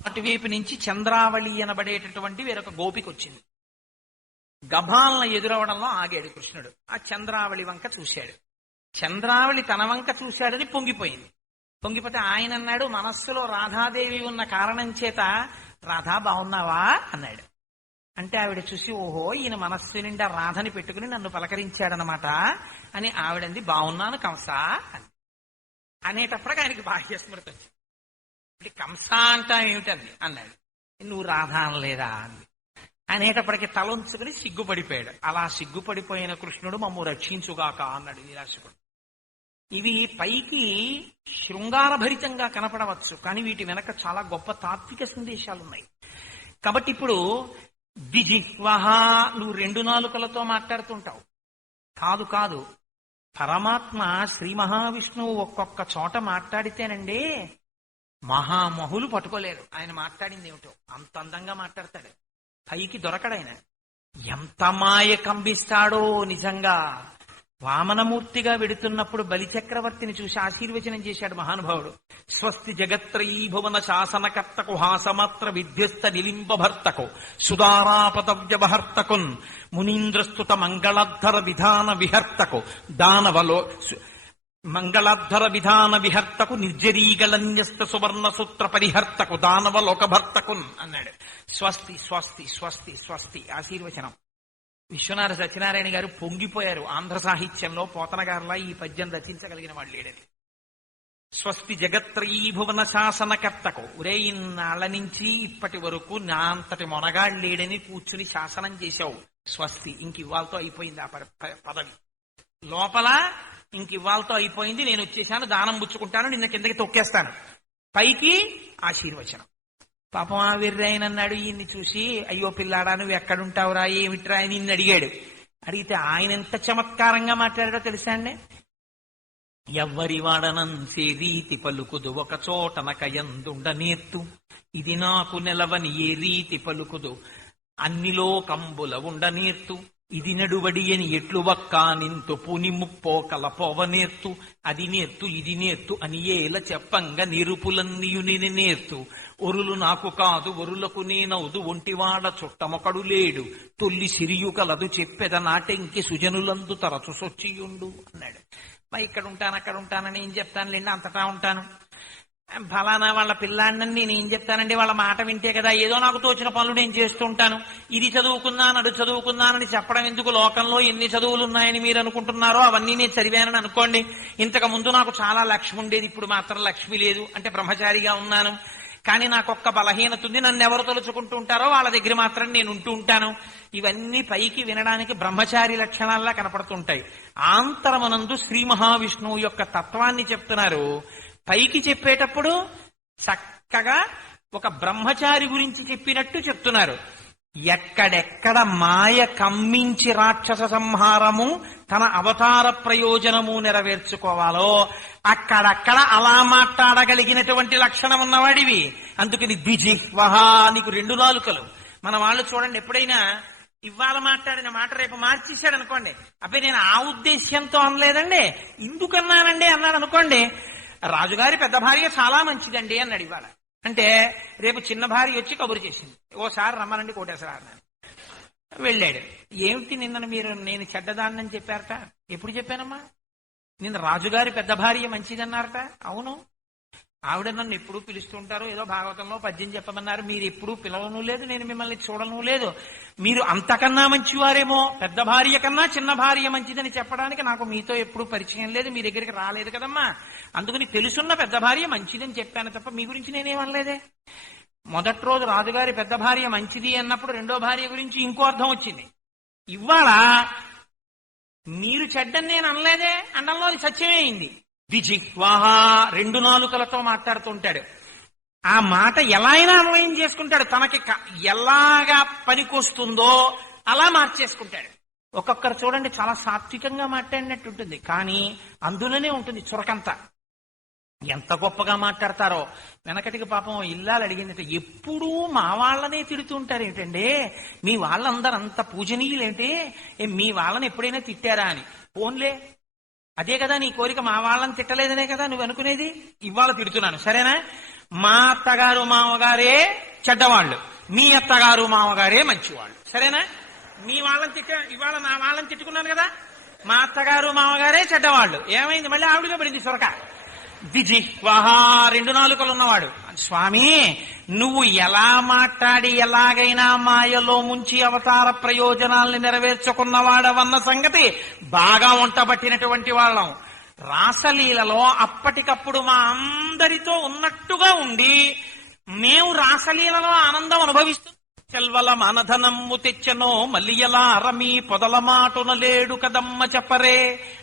అటువైపు నుంచి చంద్రావళి అనబడేటటువంటి వేరొక గోపిక వచ్చింది. గభాలన ఎదురవడంలో ఆగాడు కృష్ణుడు. ఆ చంద్రావళి వంక చూశాడు. చంద్రావళి తన వంక చూశాడని పొంగిపోయింది. పొంగిపోతే ఆయన అన్నాడు, మనస్సులో రాధాదేవి ఉన్న కారణం చేత రాధా బాగున్నావా అన్నాడు. అంటే ఆవిడ చూసి, ఓహో ఈయన మనస్సు నిండా రాధని పెట్టుకుని నన్ను పలకరించాడనమాట అని ఆవిడంది, బాగున్నాను కంస అని. అనేటప్పటికి ఆయనకి బాహ్య స్మృతి వచ్చింది. అంటే కంస అంటా ఏమిటంది అన్నాడు. నువ్వు రాధ అనలేదా అంది. అనేటప్పటికి తలొంచుకుని సిగ్గుపడిపోయాడు. అలా సిగ్గుపడిపోయిన కృష్ణుడు మమ్ము రక్షించుగాక అన్నాడు వీరాశకుడు. ఇవి పైకి శృంగారభరితంగా కనపడవచ్చు, కానీ వీటి వెనక చాలా గొప్ప తాత్విక సందేశాలున్నాయి. కాబట్టి ఇప్పుడు ద్విజిహ్వః, నువ్వు రెండు నాలుకలతో మాట్లాడుతుంటావు. కాదు కాదు, పరమాత్మ శ్రీ మహావిష్ణువు ఒక్కొక్క చోట మాట్లాడితేనండి మహామహులు పట్టుకోలేరు. ఆయన మాట్లాడింది ఏమిటో అంత అందంగా మాట్లాడతాడు. పైకి దొరకడాయన. ఎంత మాయ కంపిస్తాడో నిజంగా. వామనమూర్తిగా వెడుతున్నప్పుడు బలిచక్రవర్తిని చూసి ఆశీర్వచనం చేశాడు మహానుభావుడు. స్వస్తి జగత్రయీ భువన శాసనకర్తకు హాసమాత్ర విధ్యస్త నిలింబభర్తకు సుధారాపదవ్యవహర్తకున్ మునీంద్రస్తుత మంగళాధర విధాన విహర్తకు దానవలో మంగళాధర విధాన విహర్తకు నిర్జరీగళన్యస్త సువర్ణ సూత్ర పరిహర్తకు దానవలోకభర్తకున్ అన్నాడు. స్వస్తి స్వస్తి స్వస్తి స్వస్తి ఆశీర్వచనం. విశ్వనాథ సత్యనారాయణ గారు పొంగిపోయారు. ఆంధ్ర సాహిత్యంలో పోతన గారులా ఈ పద్యం రచించగలిగిన వాళ్ళు లేడని. స్వస్తి జగత్రయీ భువన శాసనకర్తకు, ఒరే ఇన్నాళ్ల నుంచి ఇప్పటి వరకు నా అంతటి మొనగాడు లేడని కూర్చుని శాసనం చేశావు. స్వస్తి, ఇంక ఇవాళతో అయిపోయింది ఆ పదవి. లోపల ఇంక ఇవాళతో అయిపోయింది, నేను వచ్చేసాను, దానం పుచ్చుకుంటాను, నిన్న కిందకి తొక్కేస్తాను. పైకి ఆశీర్వచనం. పాపం ఆ వెర్రాయనన్నాడు. ఈయన్ని చూసి, అయ్యో పిల్లాడా నువ్వు ఎక్కడుంటావురా ఏమిట్రా అని నిన్ను అడిగాడు. అడిగితే ఆయన ఎంత చమత్కారంగా మాట్లాడాడో తెలుసా అండి. ఎవ్వరి వాడనంసే రీతి పలుకుదు ఒక చోటనకయందుండ నేర్తు, ఇది నాకు నెలవని ఏ రీతి పలుకుదు అన్నిలో కంబుల ఉండ నేర్తు, ఇది నడువడి అని ఎట్లు వక్కా నింతు పుని ముప్పో కలపోవ నేర్తు, అది నేర్తు ఇది నేర్తు అని ఏల చెప్పంగ నిరుపులన్నీయుని నేర్తు, ఒరులు నాకు కాదు ఒరులకు నేనవుదు ఒంటివాడ చుట్టమొకడు లేడు, తొల్లి సిరియు కలదు చెప్పెద నాటెంకి సుజనులందు తరచు సొచ్చియుండు అన్నాడు. ఇక్కడ ఉంటాను అక్కడ ఉంటానని ఏం చెప్తానులేండి, అంతటా ఉంటాను. ఫలానా వాళ్ళ పిల్లాడినని నేను ఏం చెప్తానండి, వాళ్ళ మాట వింటే కదా, ఏదో నాకు తోచిన పనులు నేను చేస్తూ ఉంటాను. ఇది చదువుకున్నాను అడు చదువుకున్నానని చెప్పడం ఎందుకు? లోకంలో ఎన్ని చదువులు ఉన్నాయని మీరు అనుకుంటున్నారో అవన్నీ నేను చదివానని అనుకోండి. ఇంతకు ముందు నాకు చాలా లక్ష్మి ఉండేది, ఇప్పుడు మాత్రం లక్ష్మి లేదు, అంటే బ్రహ్మచారిగా ఉన్నాను. కానీ నాకొక్క బలహీనత ఉంది, నన్ను ఎవరు తలుచుకుంటూ ఉంటారో వాళ్ళ దగ్గర మాత్రం నేను ఉంటూ ఉంటాను. ఇవన్నీ పైకి వినడానికి బ్రహ్మచారి లక్షణాల్లా కనపడుతుంటాయి. ఆంతరమనందు శ్రీ మహావిష్ణువు యొక్క తత్వాన్ని చెప్తున్నారు. పైకి చెప్పేటప్పుడు చక్కగా ఒక బ్రహ్మచారి గురించి చెప్పినట్టు చెప్తున్నారు. ఎక్కడెక్కడ మాయ కమ్మించి రాక్షస సంహారము తన అవతార ప్రయోజనము నెరవేర్చుకోవాలో అక్కడక్కడ అలా మాట్లాడగలిగినటువంటి లక్షణం ఉన్నవాడివి. అందుకని ద్విజిహ్వః, నీకు రెండు నాలుకలు. మన వాళ్ళు చూడండి, ఎప్పుడైనా ఇవాళ మాట్లాడిన మాట రేపు మార్చేశాడు అనుకోండి, అబ్బాయి నేను ఆ ఉద్దేశ్యంతో అనలేదండి ఇందుకన్నానండి అన్నాడు అనుకోండి, రాజుగారి పెద్ద భార్య చాలా మంచిదండి అన్నాడు ఇవాళ. అంటే రేపు చిన్న భార్య వచ్చి కబురు చేసింది, ఓసారి రమ్మనండి కోటేశ్వర అన్నాడు. వెళ్ళాడు. ఏమిటి నిన్న మీరు నేను చెడ్డదాన్నని చెప్పారట? ఎప్పుడు చెప్పానమ్మా? నిన్న రాజుగారి పెద్ద భార్య మంచిదన్నారట. అవును, ఆవిడ నన్ను ఎప్పుడూ పిలుస్తుంటారు, ఏదో భాగవతంలో పద్యం చెప్పమన్నారు, మీరు ఎప్పుడూ పిలవను లేదు, నేను మిమ్మల్ని చూడను లేదు, మీరు అంతకన్నా మంచివారేమో, పెద్ద భార్య కన్నా చిన్న భార్య మంచిదని చెప్పడానికి నాకు మీతో ఎప్పుడూ పరిచయం లేదు, మీ దగ్గరికి రాలేదు కదమ్మా, అందుకని తెలుసున్న పెద్ద భార్య మంచిదని చెప్పాను తప్ప మీ గురించి నేనేమనలేదే. మొదటి రోజు రాజుగారి పెద్ద భార్య మంచిది అన్నప్పుడు రెండో భార్య గురించి ఇంకో అర్థం వచ్చింది. ఇవాళ మీరు చెడ్డని నేను అనలేదే అనడంలో అది సత్యమే అయింది. ద్విజిహ్వః, రెండు నాలుకలతో మాట్లాడుతుంటాడు. ఆ మాట ఎలా అయినా అన్వయం చేసుకుంటాడు, తనకి ఎలాగా పనికొస్తుందో అలా మార్చేసుకుంటాడు. ఒక్కొక్కరు చూడండి చాలా సాత్వికంగా మాట్లాడినట్టు ఉంటుంది, కానీ అందులోనే ఉంటుంది చురకంతా. ఎంత గొప్పగా మాట్లాడతారో. వెనకటికి పాపం ఇల్లాలు అడిగిందట, ఎప్పుడూ మా వాళ్ళనే తిడుతుంటారు ఏంటండి, మీ వాళ్ళందరూ అంత పూజనీయులేంటి, మీ వాళ్ళని ఎప్పుడైనా తిట్టారా అని. ఫోన్లే, అదే కదా నీ కోరిక, మా వాళ్ళని తిట్టలేదనే కదా నువ్వు అనుకునేది. ఇవాళ తిడుతున్నాను సరేనా, మా అత్తగారు మామగారే చెడ్డవాళ్ళు, మీ అత్తగారు మామగారే మంచివాళ్ళు. సరేనా? మీ వాళ్ళని ఇవాళ నా వాళ్ళని తిట్టుకున్నాను కదా, మా అత్తగారు మామగారే చెడ్డవాళ్ళు. ఏమైంది? మళ్ళీ ఆవిడగా పడింది సొరక. దిజి వాహా 2 నాలుకలు ఉన్నవాడు. స్వామి, నువ్వు ఎలా మాట్లాడి ఎలాగైనా మాయలో ముంచి అవతార ప్రయోజనాల్ని నెరవేర్చుకున్నవాడవన్న సంగతి బాగా వంటబట్టినటువంటి వాళ్ళం. రాసలీలలో అప్పటికప్పుడు మా అందరితో ఉన్నట్టుగా ఉండి మేము రాసలీలలో ఆనందం అనుభవిస్తూ చెల్వల మనధనమ్ము తెచ్చనో మల్లియలా అరమీ పొదల మాటున లేడు కదమ్మ చెప్పరే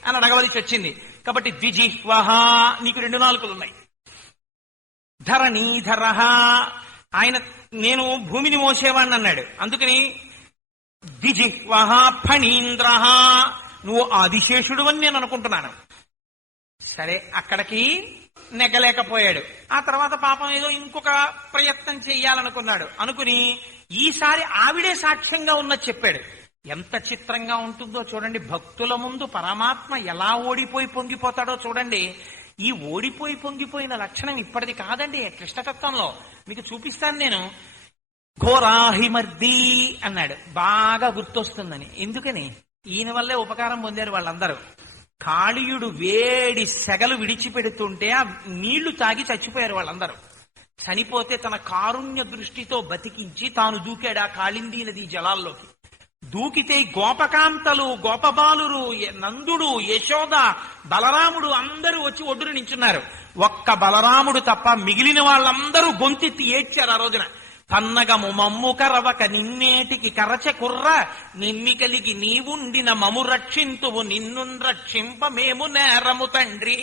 అని అడగవలసి వచ్చింది. కాబట్టి ద్విజిహ్వహ, నీకు 2 నాలుకలున్నాయి. ధరణీధర, ఆయన నేను భూమిని మోసేవాణ్ణి అన్నాడు. అందుకని ద్విజిహ్వహ ఫణీంద్ర, నువ్వు ఆదిశేషుడు అని నేను అనుకుంటున్నాను. సరే, అక్కడికి నెగ్గలేకపోయాడు. ఆ తర్వాత పాపం ఏదో ఇంకొక ప్రయత్నం చెయ్యాలనుకున్నాడు. అనుకుని ఈసారి ఆవిడే సాక్ష్యంగా ఉన్నది చెప్పాడు. ఎంత చిత్రంగా ఉంటుందో చూడండి. భక్తుల ముందు పరమాత్మ ఎలా ఓడిపోయి పొంగిపోతాడో చూడండి. ఈ ఓడిపోయి పొంగిపోయిన లక్షణం ఇప్పటిది కాదండి, కృష్ణతత్వంలో మీకు చూపిస్తాను నేను. ఘోరాహిమర్ది అన్నాడు, బాగా గుర్తొస్తుందని. ఎందుకని? ఈయన వల్లే ఉపకారం పొందారు వాళ్ళందరూ. కాళీయుడు వేడి సెగలు విడిచిపెడుతుంటే ఆ నీళ్లు తాగి చచ్చిపోయారు వాళ్ళందరూ. చనిపోతే తన కారుణ్య దృష్టితో బతికించి తాను దూకాడు ఆ కాళిందీ నది జలాల్లోకి. దూకితే గోపకాంతలు, గోపబాలురు, నందుడు, యశోద, బలరాముడు అందరూ వచ్చి ఒడ్డున నించున్నారు. ఒక్క బలరాముడు తప్ప మిగిలిన వాళ్ళందరూ గొంతెత్తి ఏడ్చారు ఆ రోజున. పన్నగము మమ్ము కరవక నిన్నేటికి కరచ కుర్ర నిమ్మి కలిగి నీవుండిన మము రక్షింతువు నిన్ను రక్షింప మేము నేరము తండ్రి.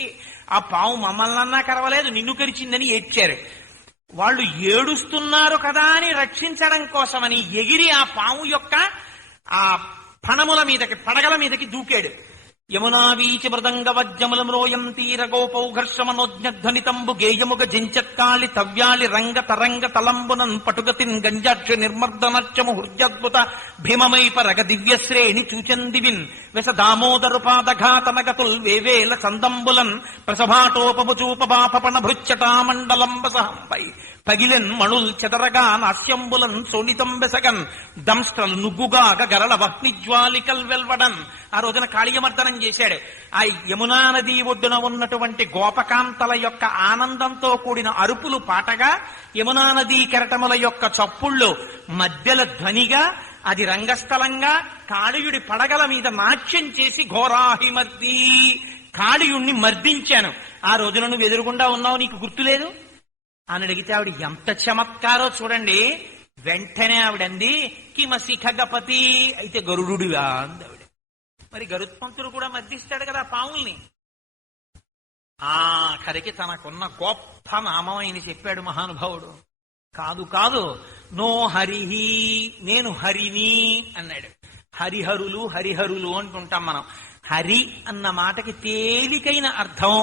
ఆ పావు మమ్మల్నన్నా కరవలేదు, నిన్ను కరిచిందని ఏడ్చారు. వాళ్ళు ఏడుస్తున్నారు కదా అని రక్షించడం కోసమని ఎగిరి ఆ పాము యొక్క ఆ పణముల మీదకి, పడగల మీదకి దూకాడు. యమునా వీచి మృదంగ వజ్జముల మ్రోయం తీర గోపౌఘర్షమనోజ్ఞధ్వనితంబు గేయముగ జించత్కాళి తవ్యాళి రంగ తరంగ తలంబునన్ పటుగతిన్ గంజాక్ష నిర్మర్దనచ్చము హృద్యద్భుత భీమమైప రగ దివ్యశ్రేణి చూచందివిన్ వెస దామోదరు పాదఘాతనగతుల్ వేవేల సందంబులన్ ప్రసభాటోపము చూపబాపణ భృచ్చటామండలంబసహంపై పగిలెన్ మణుల్ చెదరగా నాస్యంబులన్ సోనితం బెసగన్ దంస్ట్రల్ నుగ్గుగాగ గరళ వహ్నిజ్వాలికల్ వెల్వడన్. ఆ రోజున కాళీయమర్దనం చేశాడు. ఆ యమునా నది ఒడ్డున ఉన్నటువంటి గోపకాంతల యొక్క ఆనందంతో కూడిన అరుపులు పాటగా, యమునా నదీ కెరటముల యొక్క చప్పుళ్ళు మధ్యల ధ్వనిగా, అది రంగస్థలంగా కాళీయుడి పడగల మీద నాట్యం చేసి ఘోరాహిమర్ది, కాళీయుణ్ణి మర్దించాను. ఆ రోజున నువ్వు ఎదురుగుండా ఉన్నావు, నీకు గుర్తులేదు అని అడిగితే ఆవిడ ఎంత చమత్కారో చూడండి. వెంటనే ఆవిడంది, కిమసి ఖగపతి, అయితే గరుడుడివా అంది ఆవిడ. మరి గరుత్మంతుడు కూడా మర్దిస్తాడు కదా పావుల్ని. ఆఖరికి తనకున్న గొప్ప నామం ఆయన చెప్పాడు మహానుభావుడు. కాదు కాదు, నో హరిహి, నేను హరిని అన్నాడు. హరిహరులు హరిహరులు అంటుంటాం మనం. హరి అన్న మాటకి తేలికైన అర్థం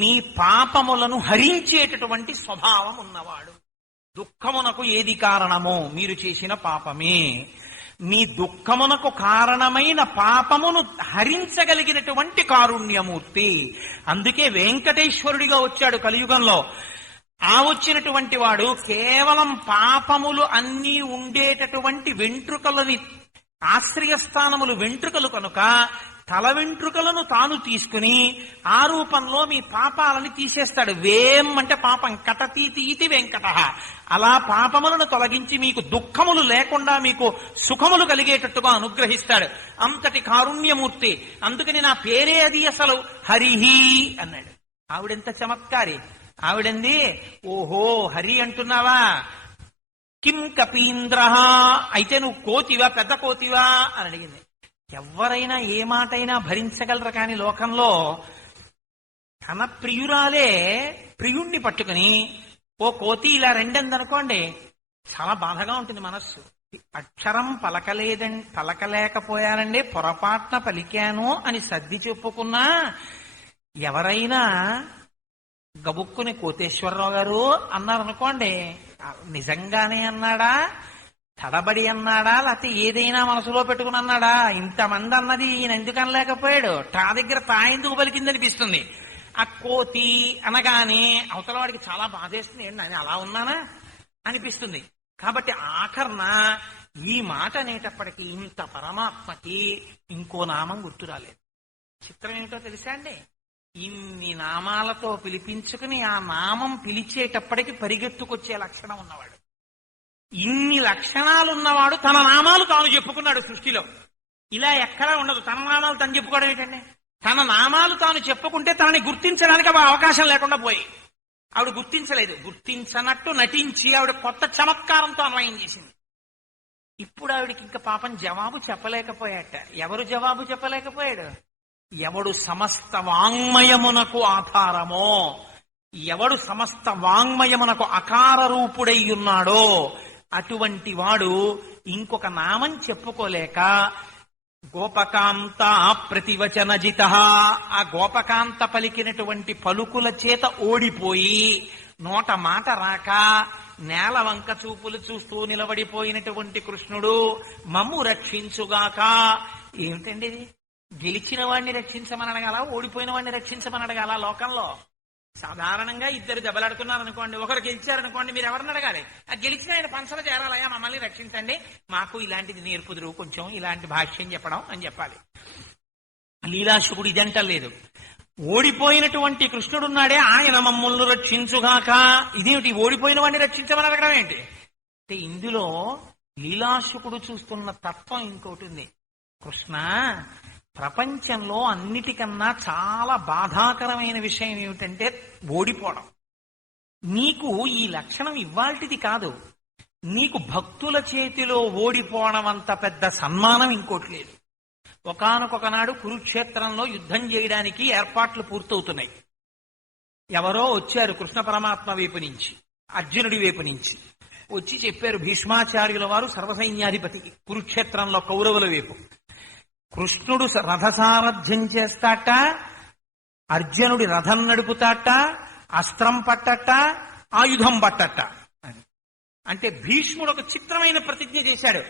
మీ పాపములను హరించేటటువంటి స్వభావం ఉన్నవాడు. దుఃఖమునకు ఏది కారణమో మీరు చేసిన పాపమే. మీ దుఃఖమునకు కారణమైన పాపమును హరించగలిగినటువంటి కారుణ్యమూర్తి. అందుకే వెంకటేశ్వరుడిగా వచ్చాడు కలియుగంలో. ఆ వచ్చినటువంటి వాడు కేవలం పాపములు అన్నీ ఉండేటటువంటి వెంట్రుకలని, ఆశ్రయస్థానములు వెంట్రుకలు కనుక తల వెంట్రుకలను తాను తీసుకుని ఆ రూపంలో మీ పాపాలని తీసేస్తాడు. వేం అంటే పాపం, కటతీతి ఇతి వెంకట. అలా పాపములను తొలగించి మీకు దుఃఖములు లేకుండా మీకు సుఖములు కలిగేటట్టుగా అనుగ్రహిస్తాడు. అంతటి కారుణ్యమూర్తి. అందుకని నా పేరే అది అసలు, హరిహి అన్నాడు. ఆవిడెంత చమత్కారి. ఆవిడంది, ఓహో హరి అంటున్నావా, కిం కపీంద్ర, అయితే నువ్వు కోతివా, పెద్ద కోతివా అని అడిగింది. ఎవరైనా ఏ మాటైనా భరించగలరు, కానీ లోకంలో తన ప్రియురాలే ప్రియుణ్ణి పట్టుకుని ఓ కోతి ఇలా రెండందనుకోండి, చాలా బాధగా ఉంటుంది మనస్సు. అక్షరం పలకలేకపోయానండి, పొరపాటున పలికాను అని సర్ది చెప్పుకున్నా ఎవరైనా గబుక్కుని కోటేశ్వరరావు గారు అన్నారనుకోండి, నిజంగానే అన్నాడా, తడబడి అన్నాడా, లేకపోతే ఏదైనా మనసులో పెట్టుకుని అన్నాడా, ఇంతమంది అన్నది ఈయన ఎందుకు అనలేకపోయాడు, తా దగ్గర తా ఎందుకు పలికిందనిపిస్తుంది. ఆ కోతి అనగానే అవతల వాడికి చాలా బాధేస్తుంది, ఏంటి నేను అలా ఉన్నానా అనిపిస్తుంది. కాబట్టి ఆఖరణ ఈ మాట అనేటప్పటికీ ఇంత పరమాత్మకి ఇంకో నామం గుర్తు రాలేదు. చిత్రం ఏమిటో తెలుసా అండి, ఇన్ని నామాలతో పిలిపించుకుని ఆ నామం పిలిచేటప్పటికి పరిగెత్తుకొచ్చే లక్షణం ఉన్నవాడు, ఇన్ని లక్షణాలు ఉన్నవాడు తన నామాలు తాను చెప్పుకున్నాడు సృష్టిలో. ఇలా ఎక్కడా ఉండదు. తన నామాలు తను చెప్పుకోవడం ఏంటండి, తన నామాలు తాను చెప్పుకుంటే తనని గుర్తించడానికి అవకాశం లేకుండా పోయి ఆవిడ గుర్తించలేదు. గుర్తించనట్టు నటించి ఆవిడ కొత్త చమత్కారంతో అన్వయం చేసింది. ఇప్పుడు ఆవిడికి ఇంకా పాపం జవాబు చెప్పలేకపోయాట. ఎవరు జవాబు చెప్పలేకపోయాడు? ఎవడు సమస్త వాంగ్మయమునకు ఆధారమో, ఎవడు సమస్త వాంగ్మయమునకు అకార రూపుడై ఉన్నాడో అటువంటి వాడు ఇంకొక నామం చెప్పుకోలేక గోపకాంత ప్రతివచనజిత, ఆ గోపకాంత పలికినటువంటి పలుకుల చేత ఓడిపోయి నోట మాట రాక నేల వంక చూపులు చూస్తూ నిలబడిపోయినటువంటి కృష్ణుడు మమ్ము రక్షించుగాక. ఏమిటండి ఇది? గెలిచిన వాడిని రక్షించమని అడగాల, ఓడిపోయిన వాడిని రక్షించమని అడగాల? లోకంలో సాధారణంగా ఇద్దరు దెబ్బలాడుకున్నారు అనుకోండి, ఒకరు గెలిచారనుకోండి, మీరు ఎవరిని అడగాలి? ఆ గెలిచిన ఆయన పంచలు చేరాలయ్యా మమ్మల్ని రక్షించండి, మాకు ఇలాంటిది నేర్పుదురు, కొంచెం ఇలాంటి భాష్యం చెప్పడం అని చెప్పాలి. లీలాశుకుడు ఇదంటలేదు. ఓడిపోయినటువంటి కృష్ణుడున్నాడే ఆయన మమ్మల్ని రక్షించుగాక. ఇదేమిటి ఓడిపోయిన వాడిని రక్షించమని అడగడం ఏంటి అంటే, ఇందులో లీలాశుకుడు చూస్తున్న తత్వం ఇంకోటి ఉంది. కృష్ణ, ప్రపంచంలో అన్నిటికన్నా చాలా బాధాకరమైన విషయం ఏమిటంటే ఓడిపోవడం. నీకు ఈ లక్షణం ఇవ్వాల్టిది కాదు. నీకు భక్తుల చేతిలో ఓడిపోవడం అంత పెద్ద సన్మానం ఇంకోటి లేదు. ఒకానొకనాడు కురుక్షేత్రంలో యుద్ధం చేయడానికి ఏర్పాట్లు పూర్తవుతున్నాయి. ఎవరో వచ్చారు కృష్ణ పరమాత్మ వైపు నుంచి, అర్జునుడి వైపు నుంచి వచ్చి చెప్పారు, భీష్మాచార్యుల వారు సర్వసైన్యాధిపతి కురుక్షేత్రంలో కౌరవుల వైపు. కృష్ణుడు రథసారథ్యం చేస్తాట, అర్జునుడి రథం నడుపుతాట, అస్త్రం పట్టట, ఆయుధం పట్టట అని. అంటే భీష్ముడు ఒక చిత్రమైన ప్రతిజ్ఞ చేశాడు.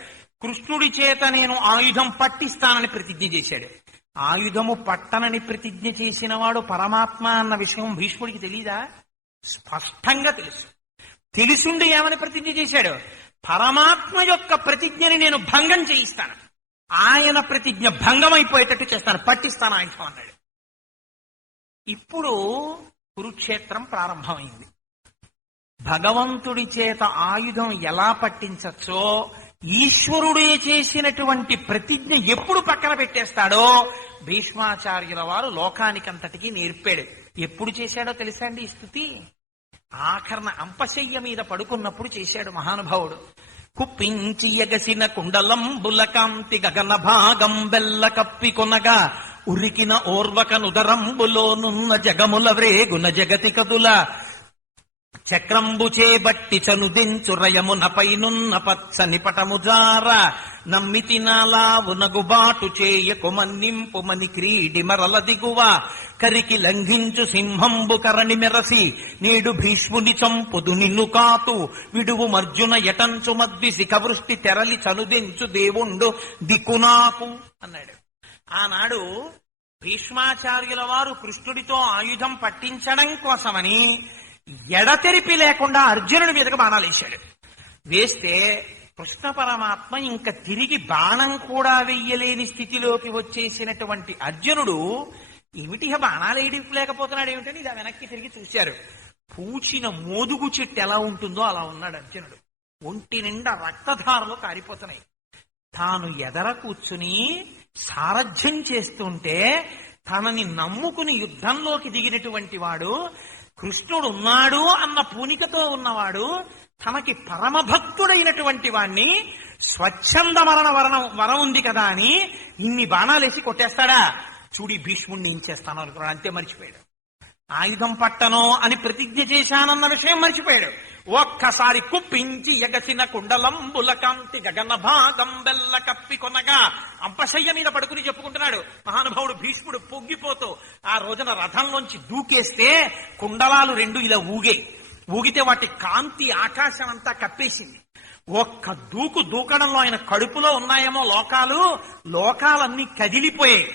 కృష్ణుడి చేత నేను ఆయుధం పట్టిస్తానని ప్రతిజ్ఞ చేశాడు. ఆయుధము పట్టనని ప్రతిజ్ఞ చేసిన వాడు పరమాత్మ అన్న విషయం భీష్ముడికి తెలీదా? స్పష్టంగా తెలుసు. తెలుసుండి ఏమని ప్రతిజ్ఞ చేశాడు? పరమాత్మ యొక్క ప్రతిజ్ఞని నేను భంగం చేయిస్తాను, ఆయన ప్రతిజ్ఞ భంగం అయిపోయేటట్టు చేస్తాను, పట్టిస్తాను ఆయుధం అన్నాడు. ఇప్పుడు కురుక్షేత్రం ప్రారంభమైంది. భగవంతుడి చేత ఆయుధం ఎలా పట్టించచ్చో, ఈశ్వరుడే చేసినటువంటి ప్రతిజ్ఞ ఎప్పుడు పక్కన పెట్టేస్తాడో భీష్మాచార్యుల వారు లోకానికంతటికీ నేర్పాడు. ఎప్పుడు చేశాడో తెలుసా అండి ఈ స్థుతి? ఆఖరణ అంపశయ్య మీద పడుకున్నప్పుడు చేశాడు మహానుభావుడు. కుప్పించి ఎగసిన కుండలంబుల కాంతి గగన భాగం బెల్ల కప్పి కొనగా ఉరికిన ఓర్వక నుదరంబులోనున్న జగముల వ్రేగున జగతి కదుల చక్రంబు చేబట్టి చనుదించు రయమునపైనున్న పచ్చని పటముజార నమ్మితి నాలావునగుబాటు చేయకు మన్నింపు మని క్రీడి మరల దిగువ కరికి లంఘించు సింహంబు కరణి మెరసి నేడు భీష్ముని చంపుదు నిన్ను కాతు విడువు మర్జున యటంచు మద్విసి కవృష్టి తెరలి చనుదించు దేవుండు దిక్కునాకు అన్నాడు. ఆనాడు భీష్మాచార్యుల వారు కృష్ణుడితో ఆయుధం పట్టించడం కోసమని ఎడతెరిపి లేకుండా అర్జునుడి మీదకి బాణాలు వేశాడు. వేస్తే కృష్ణ పరమాత్మ ఇంకా తిరిగి బాణం కూడా వెయ్యలేని స్థితిలోకి వచ్చేసినటువంటి అర్జునుడు ఏమిటి బాణాలు వేయలేకపోతున్నాడు ఏమిటని ఇలా వెనక్కి తిరిగి చూశారు. పూచిన మోదుగు చెట్టు ఎలా ఉంటుందో అలా ఉన్నాడు అర్జునుడు. ఒంటి నిండా రక్తధారలు కారిపోతున్నాయి. తాను ఎదర కూర్చుని సారథ్యం చేస్తుంటే తనని నమ్ముకుని యుద్ధంలోకి దిగినటువంటి వాడు, కృష్ణుడు ఉన్నాడు అన్న పూనికతో ఉన్నవాడు, తనకి పరమభక్తుడైనటువంటి వాణ్ణి స్వచ్ఛంద మరణ వరం ఉంది కదా అని ఇన్ని బాణాలేసి కొట్టేస్తాడా? చూడి భీష్ముడిని ఏం చేస్తాను అనుకున్నాడు. అంతే మర్చిపోయాడు. ఆయుధం పట్టను అని ప్రతిజ్ఞ చేశానన్న విషయం మర్చిపోయాడు. ఒక్కసారి కుప్పించి ఎగసిన కుండలంబుల కాంతి గగన భాగం బెల్ల కప్పి కొనగా అంపశయ్య మీద పడుకుని చెప్పుకుంటున్నాడు మహానుభావుడు భీష్ముడు పొంగిపోతూ. ఆ రోజున రథంలోంచి దూకేస్తే కుండలాలు రెండు ఇలా ఊగితే వాటి కాంతి ఆకాశం అంతా కప్పేసింది. ఒక్క దూకడంలో ఆయన కడుపులో ఉన్నాయేమో లోకాలన్నీ కదిలిపోయాయి.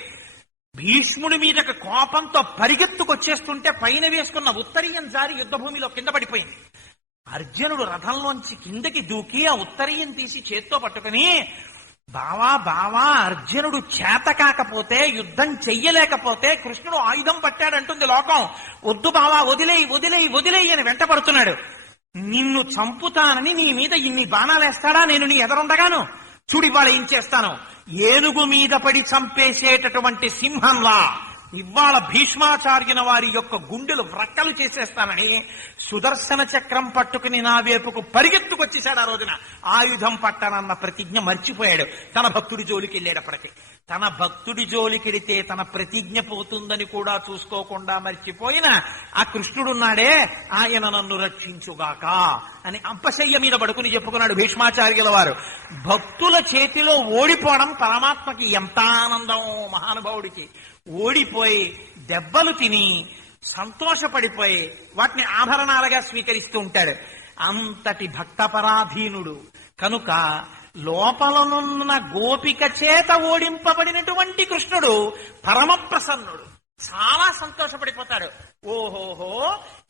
భీష్ముడి మీదకి కోపంతో పరిగెత్తుకొచ్చేస్తుంటే పైన వేసుకున్న ఉత్తరీయం జారి యుద్ధభూమిలో కింద పడిపోయింది. అర్జునుడు రథంలోంచి కిందకి దూకి ఆ ఉత్తరీయం తీసి చేత్తో పట్టుకుని, బావా బావా, అర్జునుడు చేత కాకపోతే, యుద్ధం చెయ్యలేకపోతే కృష్ణుడు ఆయుధం పట్టాడంటుంది లోకం. వద్దు బావా, వదిలేయి వదిలేయి వదిలేయి అని వెంట పడుతున్నాడు. నిన్ను చంపుతానని నీ మీద ఇన్ని బాణాలేస్తాడా? నేను నీ ఎదరుండగాను చూడి వాళ్ళు ఏం చేస్తాను. ఏనుగు మీద పడి చంపేసేటటువంటి సింహంలా ఇవాళ భీష్మాచార్యుల వారి యొక్క గుండెలు వ్రక్కలు చేసేస్తానని సుదర్శన చక్రం పట్టుకుని నా వైపుకు పరిగెత్తుకొచ్చేశాడు. ఆ రోజున ఆయుధం పట్టనన్న ప్రతిజ్ఞ మర్చిపోయాడు. తన భక్తుడి జోలికి వెళ్ళేటప్పటికి, తన భక్తుడి జోలికెడితే తన ప్రతిజ్ఞ పోతుందని కూడా చూసుకోకుండా మర్చిపోయిన ఆ కృష్ణుడున్నాడే, ఆయన నన్ను రక్షించుగాక అని అంపశయ్య మీద పడుకుని చెప్పుకున్నాడు భీష్మాచార్యుల వారు. భక్తుల చేతిలో ఓడిపోవడం పరమాత్మకి ఎంత ఆనందం మహానుభావుడికి. ఓడిపోయి దెబ్బలు తిని సంతోషపడిపోయి వాటిని ఆభరణాలుగా స్వీకరిస్తూ ఉంటాడు. అంతటి భక్తపరాధీనుడు కనుక లోపలనున్న గోపిక చేత ఓడింపబడినటువంటి కృష్ణుడు పరమ ప్రసన్నుడు, చాలా సంతోషపడిపోతాడు. ఓహోహో,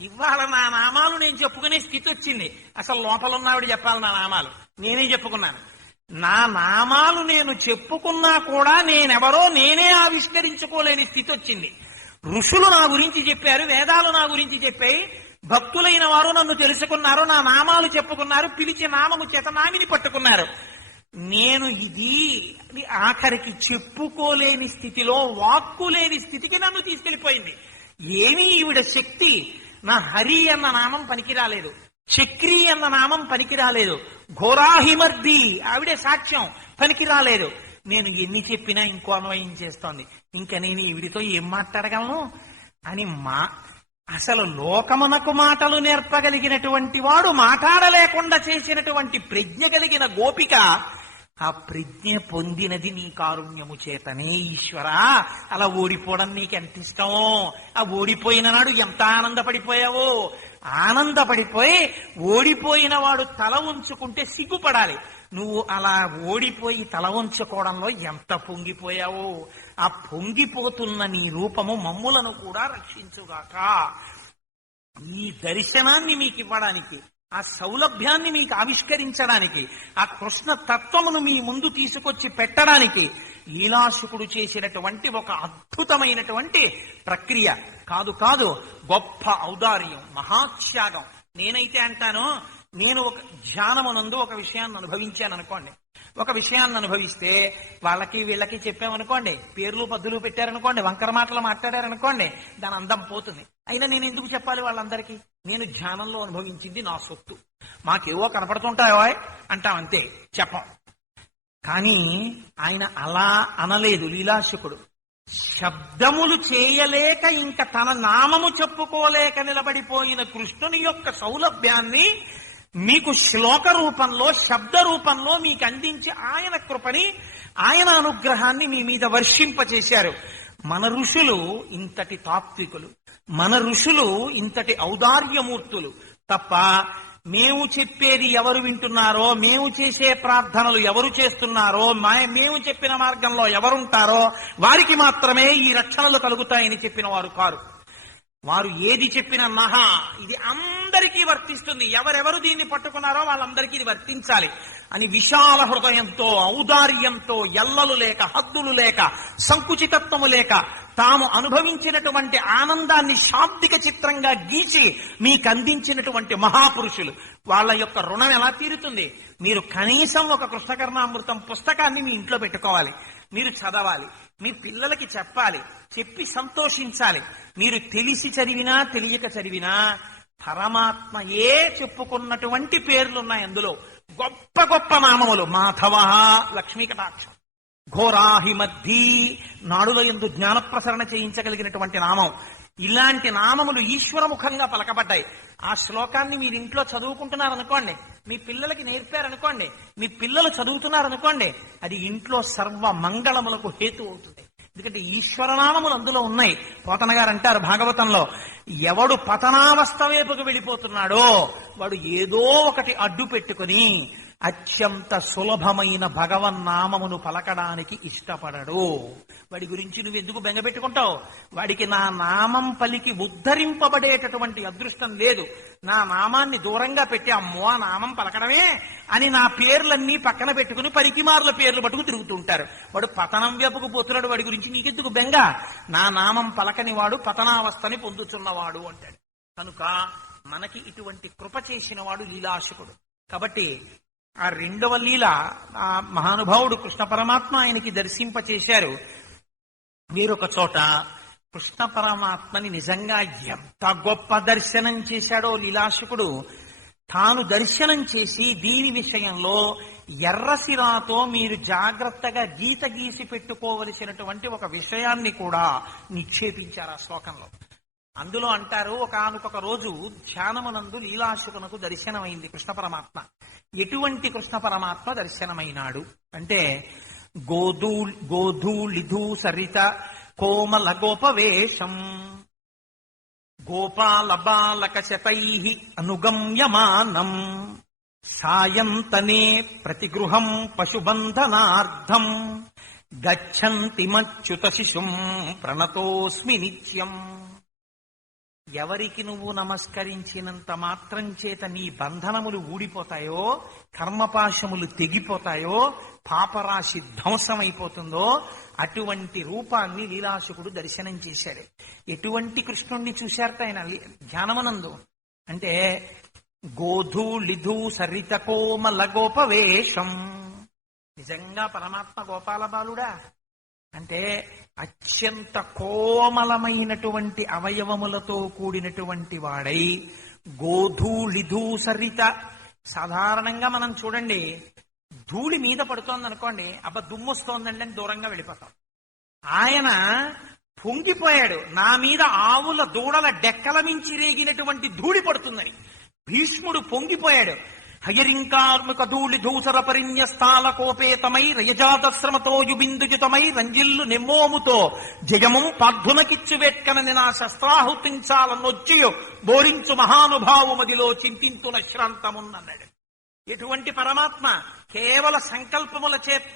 ఇవాళ నా నామాలు నేను చెప్పుకునే స్థితి వచ్చింది. అసలు లోపలున్నావిడ చెప్పాలి నా నామాలు, నేనే చెప్పుకున్నాను. నా నామాలు నేను చెప్పుకున్నా కూడా నేనెవరో నేనే ఆవిష్కరించుకోలేని స్థితి వచ్చింది. ఋషులు నా గురించి చెప్పారు, వేదాలు నా గురించి చెప్పాయి, భక్తులైన వారు నన్ను తెలుసుకున్నారు, నా నామాలు చెప్పుకున్నారు, పిలిచి నామము చేత నామిని పట్టుకున్నారు. నేను ఇది ఆఖరికి చెప్పుకోలేని స్థితిలో, వాక్కులేని స్థితికి నన్ను తీసుకెళ్లిపోయింది. ఏమీ ఈవిడ శక్తి. నా హరి అన్న నామం పనికి రాలేదు, చక్రి అన్న నామం పనికి రాలేదు, ఘోరాహిమర్ది ఆవిడే సాక్ష్యం పనికి రాలేదు. నేను ఎన్ని చెప్పినా ఇంకో అన్వయం చేస్తోంది. ఇంకా నేను ఈవిడితో ఏం మాట్లాడగలను అని అసలు లోకమునకు మాటలు నేర్పగలిగినటువంటి వాడు మాట్లాడలేకుండా చేసినటువంటి ప్రజ్ఞ కలిగిన గోపిక ఆ ప్రజ్ఞ పొందినది నీ కారుణ్యము చేతనే ఈశ్వరా. అలా ఓడిపోవడం నీకెంత ఇష్టమో, ఆ ఓడిపోయిన నాడు ఎంత ఆనందపడిపోయావో. ఆనందపడిపోయి ఓడిపోయిన వాడు తల ఉంచుకుంటే సిగ్గుపడాలి. నువ్వు అలా ఓడిపోయి తల ఉంచుకోవడంలో ఎంత పొంగిపోయావో. ఆ పొంగిపోతున్న నీ రూపము మమ్ములను కూడా రక్షించుగాక. ఈ దర్శనాన్ని మీకు ఇవ్వడానికి, ఆ సౌలభ్యాన్ని మీకు ఆవిష్కరించడానికి, ఆ కృష్ణ తత్వమును మీ ముందు తీసుకొచ్చి పెట్టడానికి లీలాశుకుడు చేసినటువంటి ఒక అద్భుతమైనటువంటి ప్రక్రియ కాదు కాదు, గొప్ప ఔదార్యం, మహాత్యాగం. నేనైతే అంటాను, నేను ఒక ధ్యానమునందు ఒక విషయాన్ని అనుభవించాను అనుకోండి, ఒక విషయాన్ని అనుభవిస్తే వాళ్ళకి వీళ్ళకి చెప్పామనుకోండి, పేర్లు పద్దులు పెట్టారనుకోండి, వంకర మాటలు మాట్లాడారనుకోండి, దాని అందం పోతుంది. అయినా నేను ఎందుకు చెప్పాలి వాళ్ళందరికీ? నేను ధ్యానంలో అనుభవించింది నా సొత్తు, మాకేవో కనపడుతుంటాయో అంటామంతే, చెప్పం. కానీ ఆయన అలా అనలేదు లీలాశకుడు. శబ్దములు చేయలేక ఇంకా తన నామము చెప్పుకోలేక నిలబడిపోయిన కృష్ణుని యొక్క సౌలభ్యాన్ని మీకు శ్లోక రూపంలో, శబ్ద రూపంలో మీకు అందించి ఆయన కృపని, ఆయన అనుగ్రహాన్ని మీ మీద వర్షింపచేశారు. మన ఋషులు ఇంతటి తాత్వికులు, మన ఋషులు ఇంతటి ఔదార్యమూర్తులు తప్ప మేము చెప్పేది ఎవరు వింటున్నారో, మేము చేసే ప్రార్థనలు ఎవరు చేస్తున్నారో, మేము చెప్పిన మార్గంలో ఎవరుంటారో వారికి మాత్రమే ఈ రక్షణలు కలుగుతాయని చెప్పిన వారు కారు. వారు ఏది చెప్పినా మహా, ఇది అందరికీ వర్తిస్తుంది, ఎవరెవరు దీన్ని పట్టుకున్నారో వాళ్ళందరికీ ఇది వర్తించాలి అని విశాల హృదయంతో, ఔదార్యంతో, ఎల్లలు లేక, హద్దులు లేక, సంకుచితత్వము లేక తాము అనుభవించినటువంటి ఆనందాన్ని శాబ్దిక చిత్రంగా గీచి మీకు అందించినటువంటి మహాపురుషులు. వాళ్ళ యొక్క రుణం ఎలా తీరుతుంది? మీరు కనీసం ఒక కృష్ణకర్ణామృతం పుస్తకాన్ని మీ ఇంట్లో పెట్టుకోవాలి, మీరు చదవాలి, మీ పిల్లలకి చెప్పాలి, చెప్పి సంతోషించాలి. మీరు తెలిసి చదివినా తెలియక చదివినా పరమాత్మయే చెప్పుకున్నటువంటి పేర్లున్నాయి అందులో. గొప్ప గొప్ప నామములు, మాధవ, లక్ష్మీ కటాక్షం, ఘోరాహిమద్ధి, నాడుల యందు జ్ఞాన ప్రసరణ చేయించగలిగినటువంటి నామం. ఇలాంటి నామములు ఈశ్వరముఖంగా పలకబడ్డాయి. ఆ శ్లోకాన్ని మీరు ఇంట్లో చదువుకుంటున్నారనుకోండి, మీ పిల్లలకి నేర్పారనుకోండి, మీ పిల్లలు చదువుతున్నారనుకోండి, అది ఇంట్లో సర్వ మంగళములకు హేతు అవుతుంది. ఎందుకంటే ఈశ్వరనామములు అందులో ఉన్నాయి. పోతన గారు అంటారు భాగవతంలో, ఎవడు పతనావస్థ వైపుకు వెళ్ళిపోతున్నాడో వాడు ఏదో ఒకటి అడ్డు పెట్టుకుని అత్యంత సులభమైన భగవన్నామమును పలకడానికి ఇష్టపడడు. వాడి గురించి నువ్వెందుకు బెంగపెట్టుకుంటావు? వాడికి నా నామం పలికి ఉద్ధరింపబడేటటువంటి అదృష్టం లేదు. నా నామాన్ని దూరంగా పెట్టి అమ్మో ఆ నామం పలకడమే అని నా పేర్లన్నీ పక్కన పెట్టుకుని పరికిమార్ల పేర్లు పట్టుకు తిరుగుతుంటారు. వాడు పతనం వైపుకు పోతున్నాడు. వాడి గురించి నీకెందుకు బెంగ? నా నామం పలకని వాడు పతనావస్థని పొందుతున్నవాడు అంటాడు. కనుక మనకి ఇటువంటి కృప చేసిన వాడు లీలాశకుడు. కాబట్టి ఆ రెండవ లీల ఆ మహానుభావుడు కృష్ణ పరమాత్మ ఆయనకి దర్శింపచేశారు. వేరొక చోట కృష్ణ పరమాత్మని నిజంగా ఎంత గొప్ప దర్శనం చేశాడో లీలాశకుడు. తాను దర్శనం చేసి దీని విషయంలో ఎర్రసిరాతో మీరు జాగ్రత్తగా గీత గీసి పెట్టుకోవలసినటువంటి ఒక విషయాన్ని కూడా నిక్షేపించారు ఆ శ్లోకంలో. అందులో అంటారు, ఒకానొక రోజు ధ్యానమునందు లీలాశకునకు దర్శనమైంది కృష్ణ పరమాత్మ. ఎటువంటి కృష్ణ పరమాత్మ దర్శనమైనాడు అంటే గోధూళిధూ సరిత కోమల గోపవేషం గోపాల బాలక శతై అనుగమ్యమానం సాయంతనే ప్రతిగృహం పశుబంధనార్థం గచ్చంతి మచ్యుత శిశుం ప్రణతోస్మి నిత్యం. ఎవరికి నువ్వు నమస్కరించినంత మాత్రం చేత నీ బంధనములు ఊడిపోతాయో, కర్మపాశములు తెగిపోతాయో, పాపరాశి ధ్వంసమైపోతుందో అటువంటి రూపాన్ని లీలాశకుడు దర్శనం చేశాడు. ఎటువంటి కృష్ణుణ్ణి చూశారట ఆయన ధ్యానమనందు అంటే గోధూళిధూ సరిత కోమల గోపవేషం. నిజంగా పరమాత్మ గోపాల బాలుడా అంటే అత్యంత కోమలమైనటువంటి అవయవములతో కూడినటువంటి వాడై గోధూళిధూ సరిత. సాధారణంగా మనం చూడండి, ధూళి మీద పడుతోంది అనుకోండి, అబ్బా దుమ్మొస్తోందండి అని దూరంగా వెళ్ళిపోతాం. ఆయన పొంగిపోయాడు, నా మీద ఆవుల దూడల డెక్కల మించి రేగినటువంటి ధూళి పడుతుందని. భీష్ముడు పొంగిపోయాడు. హయరింకార్మిక ధూళి ధూసర పరిణ్యస్థాల కోపేతమై రయజాతశ్రమతో యుబిందుయుతమై రంజిల్లు నిమ్మోముతో జయమం పార్థునకిచ్చు వేట్కనని నా శస్త్రాహుతించాలన్నొచ్చియో బోరించు మహానుభావు మదిలో చింతింతున శ్రాంతమున్నన్నాడు. ఎటువంటి పరమాత్మ! కేవల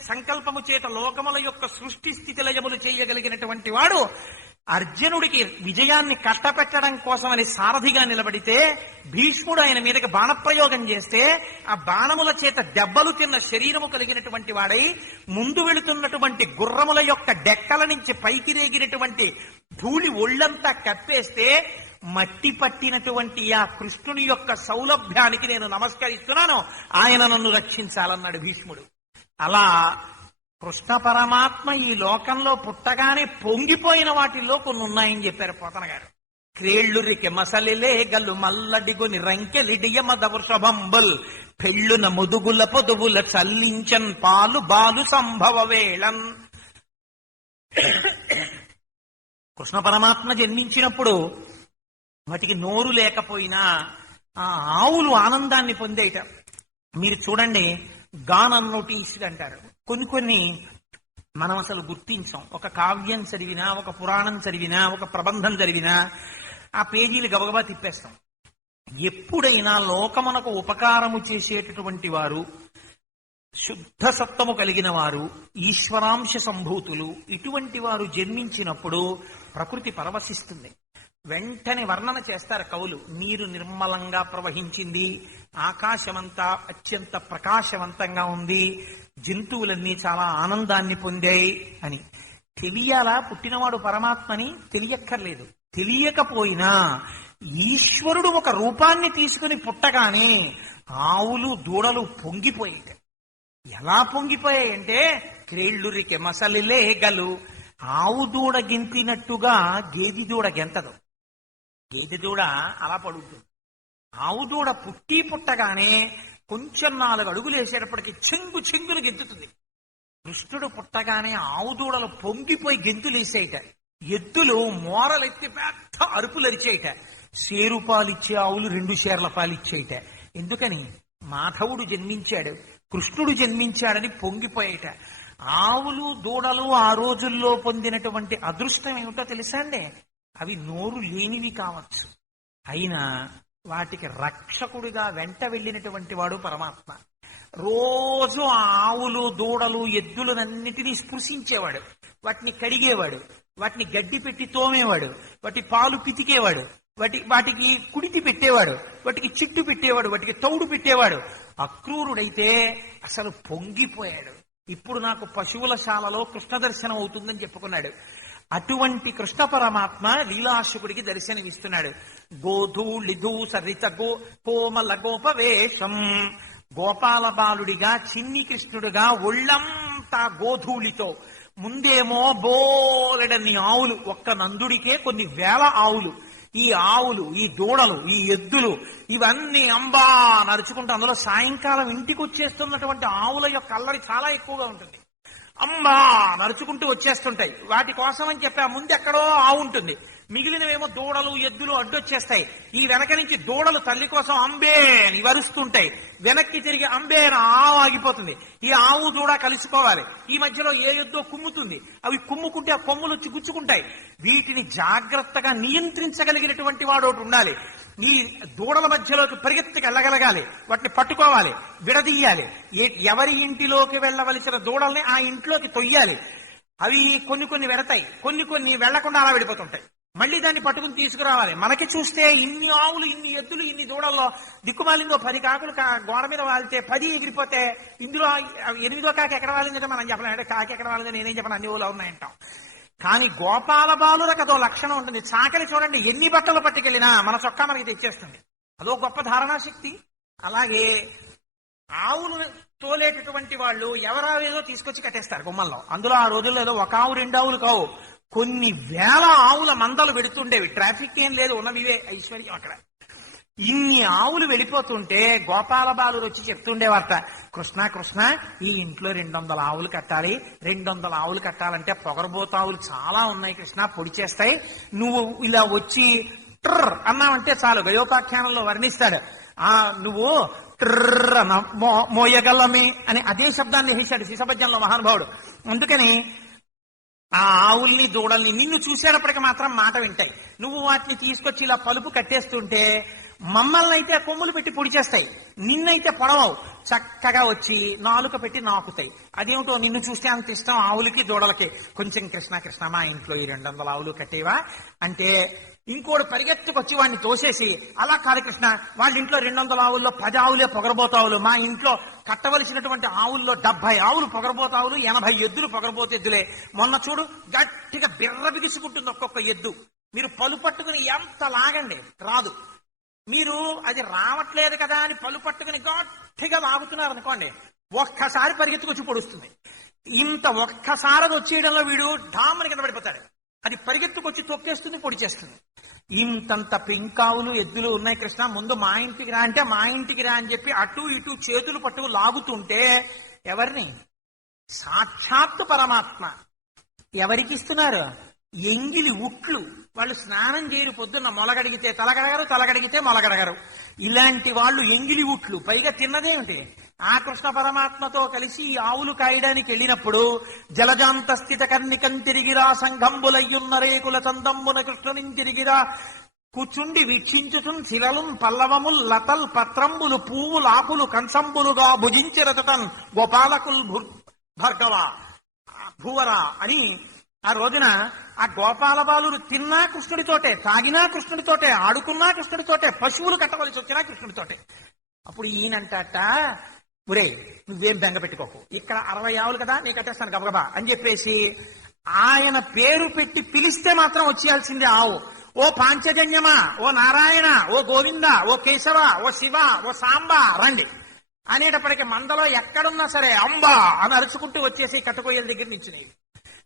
సంకల్పము చేత లోకముల యొక్క సృష్టి స్థితి లయములు చేయగలిగినటువంటి వాడు అర్జునుడికి విజయాన్ని కట్టపెట్టడం కోసమని సారథిగా నిలబడితే, భీష్ముడు ఆయన మీదకి బాణప్రయోగం చేస్తే ఆ బాణముల చేత దెబ్బలు తిన్న శరీరము కలిగినటువంటి వాడై ముందు వెళుతున్నటువంటి గుర్రముల యొక్క డెక్కల నుంచి పైకి రేగినటువంటి ధూళి ఒళ్ళంతా కప్పేస్తే మట్టి పట్టినటువంటి ఆ కృష్ణుని యొక్క సౌలభ్యానికి నేను నమస్కరిస్తున్నాను, ఆయన నన్ను రక్షించాలన్నాడు భీష్ముడు. అలా కృష్ణ పరమాత్మ ఈ లోకంలో పుట్టగానే పొంగిపోయిన వాటిల్లో కొన్ని ఉన్నాయని చెప్పారు పోతన గారు. క్రేళ్లురికి మసలిలే గల్లు మల్లడిగొని రంకెలిడియ మద వృషభంబుల్ పెళ్ళున ముదుగుల పొదువుల చల్లించన్ పాలు బాలు సంభవ వేళన్. కృష్ణ పరమాత్మ జన్మించినప్పుడు వాటికి నోరు లేకపోయినా ఆ ఆవులు ఆనందాన్ని పొందేట. మీరు చూడండి, గానం నోటీస్ అంటారు. కొన్ని మనం అసలు గుర్తించాం. ఒక కావ్యం చదివినా, ఒక పురాణం చదివినా, ఒక ప్రబంధం చదివినా ఆ పేజీలు గబగబా తిప్పేస్తాం. ఎప్పుడైనా లోకమునకు ఉపకారము చేసేటటువంటి వారు, శుద్ధ సత్వము కలిగిన వారు, ఈశ్వరాంశ సంభూతులు, ఇటువంటి వారు జన్మించినప్పుడు ప్రకృతి పరవశిస్తుంది. వెంటనే వర్ణన చేస్తారు కవులు. నీరు నిర్మలంగా ప్రవహించింది, ఆకాశమంతా అత్యంత ప్రకాశవంతంగా ఉంది, జంతువులన్నీ చాలా ఆనందాన్ని పొందాయి అని. తెలియాలా పుట్టినవాడు పరమాత్మని? తెలియక్కర్లేదు. తెలియకపోయినా ఈశ్వరుడు ఒక రూపాన్ని తీసుకుని పుట్టగానే ఆవులు దూడలు పొంగిపోయాయి. ఎలా పొంగిపోయాయంటే క్రేళ్లురికి మసలిలే గలు. ఆవు దూడ గెంతినట్టుగా గేది దూడ గెంతదు. గేదె దూడ అలా పడుతుంది. ఆవు దూడ పుట్టగానే కొంచెం 4 అడుగులు వేసేటప్పటికి చెంగు చెంగులు గెంతుతుంది. కృష్ణుడు పుట్టగానే ఆవు దూడలు పొంగిపోయి గెంతులేసేయట. ఎద్దులు మోరలెత్తి పెద్ద అరుపులు అరిచేయట. సేరుపాలిచ్చే ఆవులు 2 షేర్ల పాలిచ్చేయట. ఎందుకని? మాధవుడు జన్మించాడు, కృష్ణుడు జన్మించాడని పొంగిపోయేట. ఆవులు దూడలు ఆ రోజుల్లో పొందినటువంటి అదృష్టం ఏమిటో తెలుసా అండి? అవి నోరు లేనివి కావచ్చు, అయినా వాటికి రక్షకుడిగా వెంట వెళ్ళినటువంటి వాడు పరమాత్మ. రోజు ఆ ఆవులు దూడలు ఎద్దులనన్నిటినీ స్పృశించేవాడు, వాటిని కడిగేవాడు, వాటిని గడ్డి పెట్టి తోమేవాడు, వాటి పాలు పితికేవాడు, వాటికి కుడితి పెట్టేవాడు, వాటికి చిట్టు పెట్టేవాడు, వాటికి తౌడు పెట్టేవాడు. అక్రూరుడైతే అసలు పొంగిపోయాడు. ఇప్పుడు నాకు పశువుల శాలలో కృష్ణ దర్శనం అవుతుందని చెప్పుకున్నాడు. అటువంటి కృష్ణ పరమాత్మ లీలాశుకుడికి దర్శనమిస్తున్నాడు. గోధూళిధూ సరిత కోమల గోపవేషం, గోపాల బాలుడిగా చిన్ని కృష్ణుడుగా ఒళ్ళంతా గోధూళితో, ముందేమో బోలెడన్ని ఆవులు, ఒక్క నందుడికే కొన్ని వేల ఆవులు. ఈ ఆవులు, ఈ దూడలు, ఈ ఎద్దులు ఇవన్నీ అంబా నడుచుకుంటూ, అందులో సాయంకాలం ఇంటికి వచ్చేస్తున్నటువంటి ఆవుల యొక్క అల్లరి చాలా ఎక్కువగా ఉంటుంది. అమ్మా నడుచుకుంటూ వచ్చేస్తుంటాయి. వాటి కోసం అని చెప్పి ఆ ముందు ఎక్కడో ఆవు ఉంటుంది, మిగిలినవేమో దూడలు ఎద్దులు అడ్డొచ్చేస్తాయి. ఈ వెనక నుంచి దూడలు తల్లి కోసం అంబే అని వరుస్తుంటాయి, వెనక్కి తిరిగి అంబే అని ఆవు ఆగిపోతుంది. ఈ ఆవు దూడ కలిసిపోవాలి. ఈ మధ్యలో ఏ ఎద్దో కుమ్ముతుంది, అవి కుమ్ముకుంటే ఆ కొమ్ములు వచ్చి గుచ్చుకుంటాయి. వీటిని జాగ్రత్తగా నియంత్రించగలిగినటువంటి వాడు ఒకటి ఉండాలి. ఈ దూడల మధ్యలోకి పరిగెత్తికి వెళ్ళగలగాలి, వాటిని పట్టుకోవాలి, విడదీయాలి. ఎవరి ఇంటిలోకి వెళ్ళవలసిన దూడల్ని ఆ ఇంట్లోకి తొయ్యాలి. అవి కొన్ని వెడతాయి, కొన్ని వెళ్లకుండా అలా వెళ్ళిపోతుంటాయి. మళ్ళీ దాన్ని పట్టుకుని తీసుకురావాలి. మనకి చూస్తే ఇన్ని ఆవులు, ఇన్ని ఎద్దులు, ఇన్ని దూడల్లో దిక్కుమాలిందో 10 కాకులు గోడ మీద వాలితే 10 ఎగిరిపోతే ఇందులో 8వ కాకి ఎక్కడ వాలిందంటే మనం చెప్పలేం. అంటే కాకి ఎక్కడ వాలిందో నేనేం చెప్పను, అన్ని ఊళ్ళో ఉన్నాయంటాం. కానీ గోపాల బాలులకు అదో లక్షణం ఉంటుంది. చాకలి చూడండి, ఎన్ని బట్టలు పట్టుకెళ్ళినా మన చొక్కా మనకి తెచ్చేస్తుంది. అదో గొప్ప ధారణాశక్తి. అలాగే ఆవులు తోలేటటువంటి వాళ్ళు ఎవరావేదో తీసుకొచ్చి కట్టేస్తారు గుమ్మల్లో. అందులో ఆ రోజుల్లో ఏదో 1 ఆవు 2 ఆవులు కావు, కొన్ని వేల ఆవుల మందలు పెడుతుండేవి. ట్రాఫిక్ ఏం లేదు, ఉన్నవివే ఐశ్వర్యం అక్కడ. ఇన్ని ఆవులు వెళ్ళిపోతుంటే గోపాల బాలురు వచ్చి చెప్తుండేవారట, కృష్ణ ఈ ఇంట్లో 200 ఆవులు కట్టాలి. 200 ఆవులు కట్టాలంటే పొగరబోతావులు చాలా ఉన్నాయి కృష్ణ, పొడి చేస్తాయి. నువ్వు ఇలా వచ్చి ట్రర్ అన్నావంటే చాలు. గయోపాఖ్యానంలో వర్ణిస్తాడు. నువ్వు ట్రర్ అన్న మోయగలమే అని అదే శబ్దాన్ని వేశాడు శిశపద్యంలో మహానుభావుడు. అందుకని ఆ ఆవుల్ని దూడల్ని నిన్ను చూసేటప్పటికి మాత్రం మాట వింటాయి. నువ్వు వాటిని తీసుకొచ్చి ఇలా పలుపు కట్టేస్తుంటే మమ్మల్ని అయితే కొమ్ములు పెట్టి పొడి చేస్తాయి, నిన్నైతే పొడవవు, చక్కగా వచ్చి నాలుక పెట్టి నాకుతాయి. అదేమిటో నిన్ను చూస్తే అంత ఇష్టం ఆవులకి దూడలకి. కొంచెం కృష్ణ మా ఇంట్లో ఈ 200 ఆవులు కట్టేవా అంటే ఇంకోటి పరిగెత్తుకొచ్చి వాడిని తోసేసి, అలా కాదు కృష్ణ, వాళ్ళ ఇంట్లో 200 ఆవుల్లో 10 ఆవులే పొగరబోతావులు, మా ఇంట్లో కట్టవలసినటువంటి ఆవుల్లో 70 ఆవులు పొగరబోతావులు, 80 ఎద్దులు పొగరబోతెద్దులే. మొన్న చూడు గట్టిగా బిర్ర బిగుసుకుంటుంది ఒక్కొక్క ఎద్దు. మీరు పలు పట్టుకుని ఎంత లాగండి రాదు. మీరు అది రావట్లేదు కదా అని పలు పట్టుకుని గట్టిగా లాగుతున్నారు అనుకోండి, ఒక్కసారి పరిగెత్తుకొచ్చి పొడుస్తుంది. ఇంత ఒక్కసారి అది వచ్చేయడంలో వీడు డామ్మని కింద పడిపోతాడు. అది పరిగెత్తుకొచ్చి తొక్కేస్తుంది, పొడి చేస్తుంది. ఇంతంత పెంకావులు ఎద్దులు ఉన్నాయి కృష్ణ, ముందు మా ఇంటికి రా అంటే మా ఇంటికి రా అని చెప్పి అటు ఇటు చేతులు పట్టుకు లాగుతుంటే ఎవరిని? సాక్షాత్తు పరమాత్మ. ఎవరికి ఇస్తున్నారు? ఎంగిలి ఉట్లు. వాళ్ళు స్నానం చేయరు, పొద్దున్న మొలగడిగితే తలగడగరు, తలగడిగితే మొలగడగరు. ఇలాంటి వాళ్ళు ఎంగిలి ఉట్లు. పైగా తిన్నదేమిటి? ఆ కృష్ణ పరమాత్మతో కలిసి ఈ ఆవులు కాయడానికి వెళ్ళినప్పుడు జలజాంత స్థిత కర్ణికం తిరిగిరా, సంఘంబులయ్యున్న రేకుల చందంబున కృష్ణుని తిరిగిరా, కూర్చుండి వీక్షించుచున్ శిలలు పల్లవముల్ లతల్ పత్రంబులు పువ్వులు ఆకులు కంచంబులుగా భుజించిరతన్ గోపాలకుల్ భర్గవ భూవరా అని ఆ రోజున ఆ గోపాల బాలురు తిన్నా కృష్ణుడితోటే, తాగినా కృష్ణుడితోటే, ఆడుకున్నా కృష్ణుడితోటే, పశువులు కట్టవలసి వచ్చినా కృష్ణుడితోటే. అప్పుడు ఈయనంటట, ఒరే నువ్వేం బెంగ పెట్టుకోకు, ఇక్కడ 60 ఆవులు కదా నీ కట్టేస్తాను గబగబా అని చెప్పేసి ఆయన పేరు పెట్టి పిలిస్తే మాత్రం వచ్చేయాల్సిందే ఆవు. ఓ పాంచజన్యమా, ఓ నారాయణ, ఓ గోవింద, ఓ కేశవ, ఓ శివ, ఓ సాంబ రండి అనేటప్పటికి మందలో ఎక్కడున్నా సరే అంబా అని అరుచుకుంటూ వచ్చేసి కట్టుకోయల దగ్గర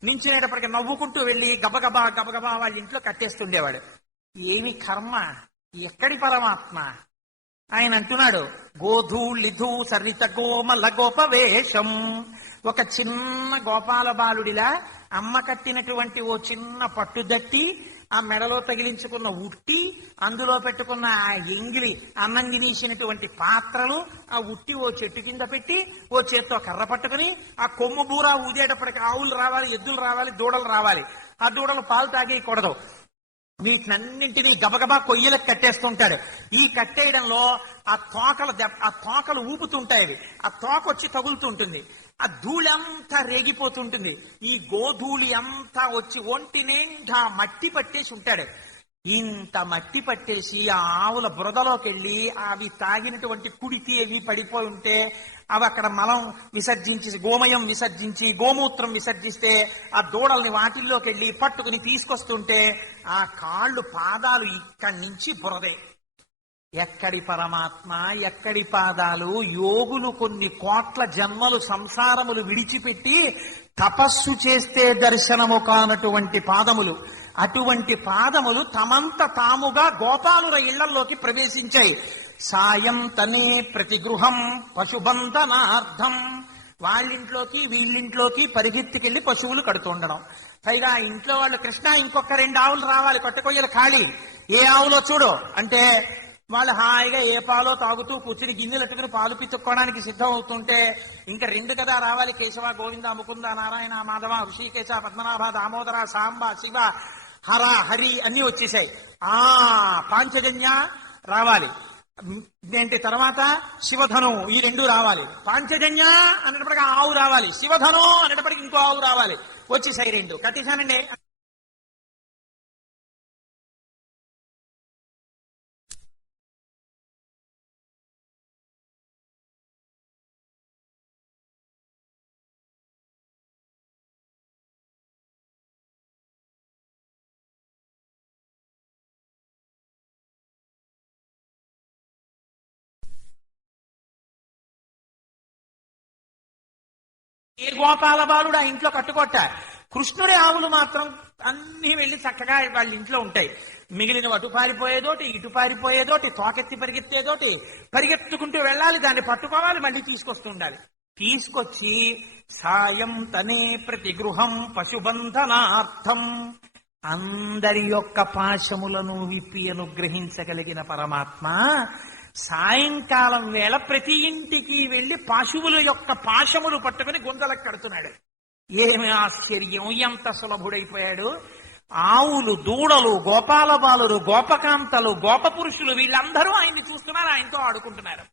నించునేటప్పటికి నవ్వుకుంటూ వెళ్ళి గబగబా వాళ్ళ ఇంట్లో కట్టేస్తుండేవాడు. ఏమి కర్మ, ఎక్కడి పరమాత్మ? ఆయన అంటున్నాడు, గోధూళిధూ సరిత కోమల గోపవేషం. ఒక చిన్న గోపాల బాలుడిలా అమ్మ కట్టినటువంటి ఓ చిన్న పట్టుదట్టి, ఆ మెడలో తగిలించుకున్న ఉట్టి, అందులో పెట్టుకున్న ఆ ఎంగిలి అన్నం తినేసినటువంటి పాత్రలు, ఆ ఉట్టి ఓ చెట్టు కింద పెట్టి ఓ చేత్తో కర్ర పట్టుకుని ఆ కొమ్ము బూర ఊదేటప్పటికి ఆవులు రావాలి, ఎద్దులు రావాలి, దూడలు రావాలి. ఆ దూడలు పాలు తాగేయకూడదు. వీటినన్నింటినీ గబగబా కొయ్యలకు కట్టేస్తుంటాడు. ఈ కట్టేయడంలో ఆ తోకలు ఊపుతుంటాయి. అవి ఆ తోక వచ్చి తగులుతుంటుంది. ఆ ధూళి అంతా రేగిపోతుంటుంది. ఈ గోధూళి అంతా వచ్చి ఒంటి నిండా మట్టి పట్టేసి ఉంటాడు. ఇంత మట్టి పట్టేసి ఆ ఆవుల బురదలోకి వెళ్ళి అవి తాగినటువంటి కుడితి అవి పడిపోయి ఉంటే అవి అక్కడ మలం విసర్జించి గోమయం విసర్జించి గోమూత్రం విసర్జిస్తే ఆ దూడల్ని వాటిల్లోకి వెళ్ళి పట్టుకుని తీసుకొస్తుంటే ఆ కాళ్ళు పాదాలు ఇక్కడి నుంచి బురదే. ఎక్కడి పరమాత్మ, ఎక్కడి పాదాలు! యోగులు కొన్ని కోట్ల జన్మలు సంసారములు విడిచిపెట్టి తపస్సు చేస్తే దర్శనము కానటువంటి పాదములు. అటువంటి పాదములు తమంత తాముగా గోపాలుర ఇళ్లలోకి ప్రవేశించాయి. సాయం తనే ప్రతిగృహం పశుబంధనార్థం. వాళ్ళింట్లోకి వీళ్ళింట్లోకి పరిగెత్తుకెళ్లి పశువులు కడుతుండడం. పైగా ఇంట్లో వాళ్ళు, కృష్ణ ఇంకొక 2 ఆవులు రావాలి, కొట్టకొయ్యలు ఖాళీ, ఏ ఆవులో చూడు అంటే వాళ్ళు హాయిగా ఏ పాలో తాగుతూ కూర్చుని గిన్నెలు ఎట్టుకుని పాలు పితుక్కోవడానికి సిద్ధం అవుతుంటే ఇంకా 2 కదా రావాలి, కేశవ గోవింద ముకుంద నారాయణ మాధవ ఋషికేశ పద్మనాభ దామోదర సాంబ శివ హర హరి అన్ని వచ్చేసాయి. పాంచజన్య రావాలి, ఏంటి తర్వాత శివధను, ఈ 2 రావాలి. పాంచజన్య అనేటప్పటికి ఆవు రావాలి, శివధను అనేటప్పటికి ఇంకో ఆవు రావాలి. వచ్చేసాయి 2. కట్టేశానండి. ఏ గోపాల బాలుడు ఆ ఇంట్లో కట్టుకోట. కృష్ణుడి ఆవులు మాత్రం అన్ని వెళ్లి చక్కగా వాళ్ళ ఇంట్లో ఉంటాయి. మిగిలిన అటు పారిపోయేదోటి, ఇటు పారిపోయేదోటి, తోకెత్తి పరిగెత్తేదోటి, పరిగెత్తుకుంటూ వెళ్ళాలి, దాన్ని పట్టుకోవాలి, మళ్ళీ తీసుకొస్తూ ఉండాలి. తీసుకొచ్చి సాయం తనే ప్రతిగృహం పశుబంధనార్థం. అందరి యొక్క పాశములను విప్పి అనుగ్రహించగలిగిన పరమాత్మ సాయంకాలం వేళ ప్రతి ఇంటికి వెళ్లి పశువుల యొక్క పాశములు పట్టుకుని గుంతలకు కడుతున్నాడు. ఏమి ఆశ్చర్యం! ఎంత సులభుడైపోయాడు! ఆవులు, దూడలు, గోపాల బాలురు, గోపకాంతలు, గోపపురుషులు వీళ్ళందరూ ఆయన్ని చూస్తున్నారు, ఆయనతో ఆడుకుంటున్నారు.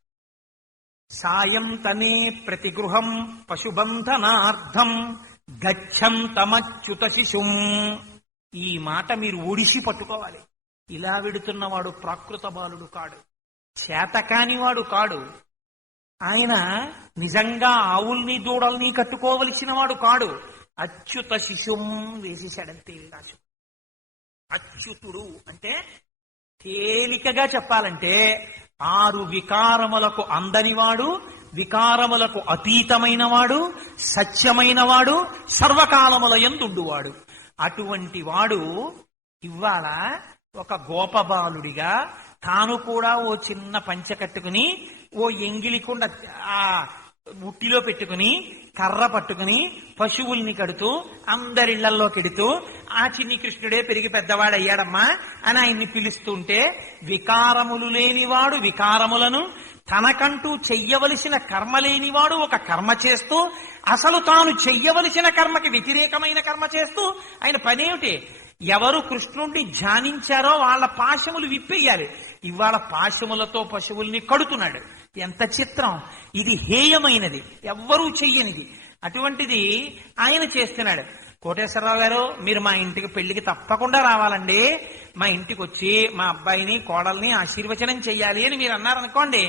సాయం తనే ప్రతిగృహం పశుబంధనార్థం గచ్చంతమచ్యుత శిశుం. ఈ మాట మీరు ఒడిసి పట్టుకోవాలి. ఇలా వెడుతున్నవాడు ప్రాకృత బాలుడు కాడు, చేతకానివాడు కాడు. ఆయన నిజంగా ఆవుల్ని దూడల్ని కట్టుకోవలసిన వాడు కాడు. అచ్యుత శిశుం వేసేశాడంతే విలాసు. అచ్యుతుడు అంటే తేలికగా చెప్పాలంటే 6 వికారములకు అందనివాడు, వికారములకు అతీతమైన వాడు, సత్యమైన వాడు, సర్వకాలముల యందుండువాడు. అటువంటి వాడు ఇవాళ ఒక గోపబాలుడిగా తాను కూడా ఓ చిన్న పంచె కట్టుకుని, ఓ ఎంగిలికుండ ఆ ఉట్టిలో పెట్టుకుని, కర్ర పట్టుకుని పశువుల్ని కడుతూ అందరిళ్లల్లో కెడుతూ ఆ చిన్ని కృష్ణుడే పెరిగి పెద్దవాడయ్యాడమ్మా అని ఆయన్ని పిలుస్తుంటే, వికారములు లేనివాడు వికారములను, తనకంటూ చెయ్యవలసిన కర్మ లేనివాడు ఒక కర్మ చేస్తూ, అసలు తాను చెయ్యవలసిన కర్మకి వ్యతిరేకమైన కర్మ చేస్తూ ఆయన పనేమిటి? ఎవరు కృష్ణుణ్ణి ధ్యానించారో వాళ్ళ పాశములు విప్పేయాలి. ఇవాళ పాశములతో పశువుల్ని కడుతున్నాడు. ఎంత చిత్రం! ఇది హేయమైనది, ఎవ్వరూ చెయ్యనిది. అటువంటిది ఆయన చేస్తున్నాడు. కోటేశ్వరరావు గారు, మీరు మా ఇంటికి పెళ్లికి తప్పకుండా రావాలండి, మా ఇంటికి వచ్చి మా అబ్బాయిని కోడల్ని ఆశీర్వచనం చెయ్యాలి అని మీరు అన్నారనుకోండి,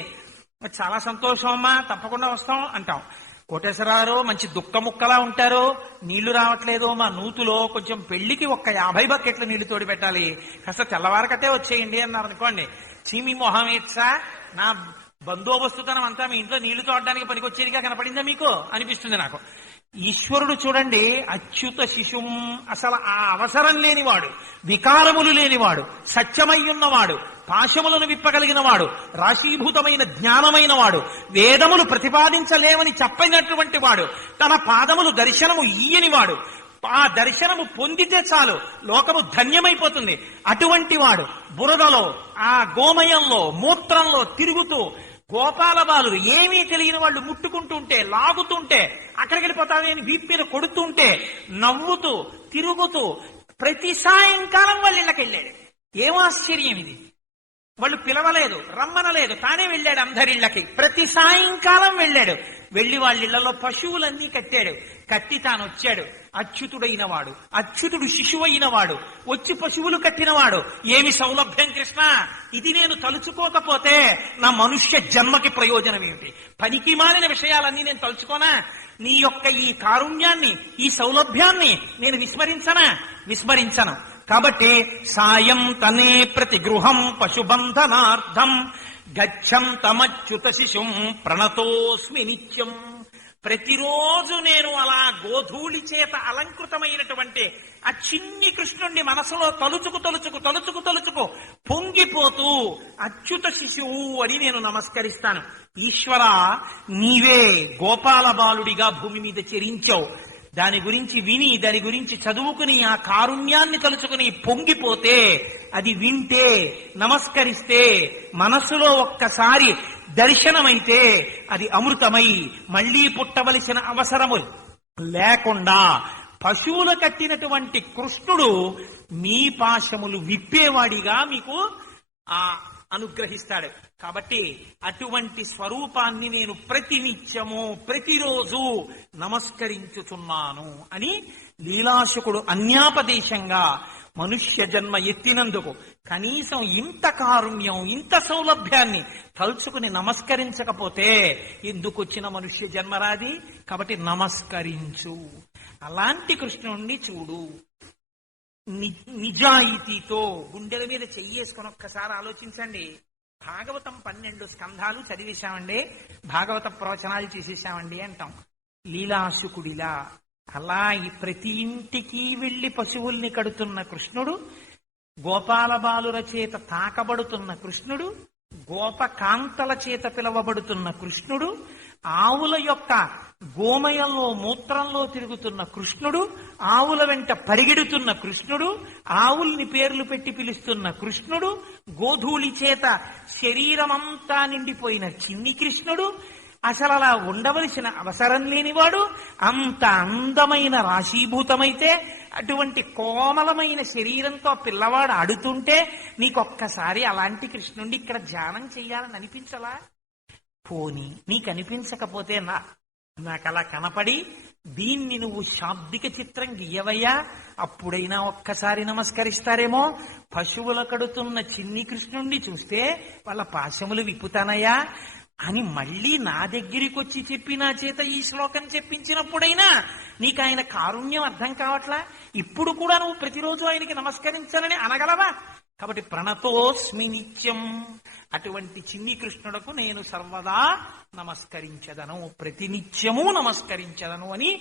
చాలా సంతోషం అమ్మా, తప్పకుండా వస్తాం అంటాం. కోటేశ్వరరావు మంచి దుఃఖముక్కలా ఉంటారు, నీళ్లు రావట్లేదు, మా నూతులో కొంచెం పెళ్లికి 50 బకెట్లు నీళ్లు తోడి పెట్టాలి, కాస్త తెల్లవారకతే వచ్చేయండి అన్నారు అనుకోండి. చీమి మొహం ఇచ్చా, నా బందోబస్తుతనం అంతా మీ ఇంట్లో నీళ్లు తోడడానికి పనికొచ్చేదిగా కనపడిందా మీకు అనిపిస్తుంది నాకు. ఈశ్వరుడు చూడండి, అచ్యుత శిశుం, అసలు ఆ అవసరం లేనివాడు, వికారములు లేనివాడు, సత్యమయ్యున్నవాడు, పాశములను విప్పగలిగిన వాడు, రాశీభూతమైన జ్ఞానమైన వాడు, వేదములు ప్రతిపాదించలేవని చెప్పినటువంటి వాడు, తన పాదములు దర్శనము ఈయని వాడు, ఆ దర్శనము పొందితే చాలు లోకము ధన్యమైపోతుంది. అటువంటి వాడు బురదలో, ఆ గోమయంలో, మూత్రంలో తిరుగుతూ గోపాల బాలురు ఏమీ తెలియని వాళ్ళు ముట్టుకుంటుంటే, లాగుతుంటే, అక్కడికి వెళ్ళిపోతావే అని వీపు మీద కొడుతుంటే, నవ్వుతూ తిరుగుతూ ప్రతి సాయంకాలం వాళ్ళ ఇళ్ళకి వెళ్ళాడు. ఏం ఆశ్చర్యం ఇది! వాళ్ళు పిలవలేదు, రమ్మనలేదు, తానే వెళ్ళాడు అందరిళ్ళకి. ప్రతి సాయంకాలం వెళ్ళాడు. వెళ్ళి వాళ్ళ ఇళ్లలో పశువులన్నీ కట్టాడు. కట్టి తాను వచ్చాడు. అచ్యుతుడైన వాడు, అచ్యుతుడు శిశువైన వాడు, వచ్చి పశువులు కట్టినవాడు. ఏమి సౌలభ్యం కృష్ణ! ఇది నేను తలుచుకోకపోతే నా మనుష్య జన్మకి ప్రయోజనం ఏమిటి? పనికి మాలిన విషయాలన్నీ నేను తలుచుకోనా? నీ యొక్క ఈ కారుణ్యాన్ని, ఈ సౌలభ్యాన్ని నేను విస్మరించను. కాబట్టి సాయం తనే ప్రతి గృహం పశుబంధనార్థం గచ్చం తమచ్యుత శిశుం ప్రణతోస్మి నిత్యం. ప్రతిరోజు నేను అలా గోధూళి చేత అలంకృతమైనటువంటి ఆ చిన్ని కృష్ణుణ్ణి మనసులో తలుచుకు పొంగిపోతూ అచ్యుత శిశువు అని నేను నమస్కరిస్తాను. ఈశ్వర, నీవే గోపాల బాలుడిగా భూమి మీద చెరించావు. దాని గురించి విని, దాని గురించి చదువుకుని, ఆ కారుణ్యాన్ని తలుచుకుని పొంగిపోతే, అది వింటే, నమస్కరిస్తే, మనస్సులో ఒక్కసారి దర్శనమైతే అది అమృతమై మళ్లీ పుట్టవలసిన అవసరము లేకుండా పశువులు కట్టినటువంటి కృష్ణుడు మీ పాశములు విప్పేవాడిగా మీకు అనుగ్రహిస్తాడు. కాబట్టి అటువంటి స్వరూపాన్ని నేను ప్రతినిత్యము, ప్రతిరోజు నమస్కరించుచున్నాను అని లీలాశుకుడు అన్యాపదేశంగా మనుష్య జన్మ ఎత్తినందుకు కనీసం ఇంత కారుణ్యం, ఇంత సౌలభ్యాన్ని తలుచుకుని నమస్కరించకపోతే ఎందుకు వచ్చిన మనుష్య జన్మరాది? కాబట్టి నమస్కరించు. అలాంటి కృష్ణుణ్ణి చూడు. నిజాయితీతో గుండెల మీద చెయ్యేసుకొని ఒక్కసారి ఆలోచించండి. భాగవతం 12 స్కంధాలు చదివేశామండి, భాగవత ప్రవచనాలు చేసేసామండి అంటాం. లీలాశుకుడిలా అలా ప్రతి ఇంటికి వెళ్లి పశువుల్ని కడుతున్న కృష్ణుడు, గోపాల బాలుర చేత తాకబడుతున్న కృష్ణుడు, గోపకాంతల చేత పిలవబడుతున్న కృష్ణుడు, ఆవుల యొక్క గోమయంలో మూత్రంలో తిరుగుతున్న కృష్ణుడు, ఆవుల వెంట పరిగెడుతున్న కృష్ణుడు, ఆవుల్ని పేర్లు పెట్టి పిలుస్తున్న కృష్ణుడు, గోధూళి చేత శరీరమంతా నిండిపోయిన చిన్ని కృష్ణుడు, అసలు అలా ఉండవలసిన అవసరం లేనివాడు, అంత అందమైన రాశీభూతమైతే అటువంటి కోమలమైన శరీరంతో పిల్లవాడు ఆడుతుంటే నీకొక్కసారి అలాంటి కృష్ణుండి ఇక్కడ ధ్యానం చెయ్యాలని అనిపించలా? పోనీ నీకు అనిపించకపోతే నాకు అలా కనపడి దీన్ని నువ్వు శాబ్దిక చిత్రం గీయవయ్యా, అప్పుడైనా ఒక్కసారి నమస్కరిస్తారేమో. పశువుల కడుతున్న చిన్ని కృష్ణుణ్ణి చూస్తే వాళ్ళ పాశములు విప్పుతానయ్యా అని మళ్ళీ నా దగ్గరికి వచ్చి చెప్పి నా చేత ఈ శ్లోకం చెప్పించినప్పుడైనా నీకు ఆయన కారుణ్యం అర్థం కావట్లా? ఇప్పుడు కూడా నువ్వు ప్రతిరోజు ఆయనకి నమస్కరించాలని అనగలవా? కాబట్టి ప్రణతోస్మి నిత్యం, అటువంటి చిన్ని కృష్ణుడకు నేను సర్వదా నమస్కరించదను, ప్రతినిత్యము నమస్కరించదను అని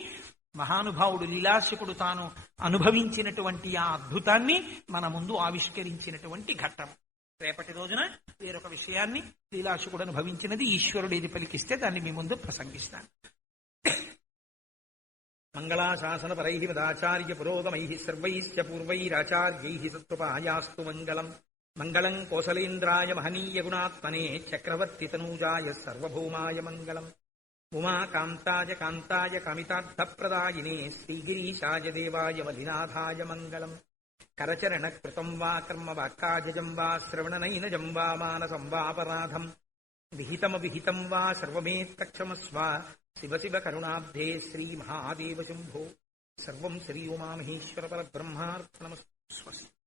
మహానుభావుడు లీలాశకుడు తాను అనుభవించినటువంటి ఆ అద్భుతాన్ని మన ముందు ఆవిష్కరించినటువంటి ఘట్టం. రేపటి రోజున వేరొక విషయాన్ని లీలాశకుడు అనుభవించినది ఈశ్వరుడు ఏది పలికిస్తే దాన్ని మీ ముందు ప్రసంగిస్తాను. మంగళాశాసన పరై మదాచార్య పురోగమై సర్వైశ్చ పూర్వైరాచార్యై సత్వపాయాస్తు మంగళం. మంగళం కోసలేంద్రాయ మహనీయ గుణాత్మనే చక్రవర్తి తనూజాయ సర్వభౌమాయ మంగళం. ఉమాకాంతాయ కాంతాయ కామితార్థప్రదాయినే శ్రీగిరీశాయ దేవాయ మలినాథాయ మంగళం. కరచరణ కృతం వా కర్మ వాక్కాజం వా శ్రవణనైనజం వా మానసం వాపరాధం విహితమవిహితం వా సర్వమేత్తక్షమస్వ. శివ శివ కరుణాబ్ధే శ్రీ మహాదేవ శంభో. సర్వం శ్రీ ఉమామహేశ్వర పరబ్రహ్మార్పణమస్తు. స్వస్తి.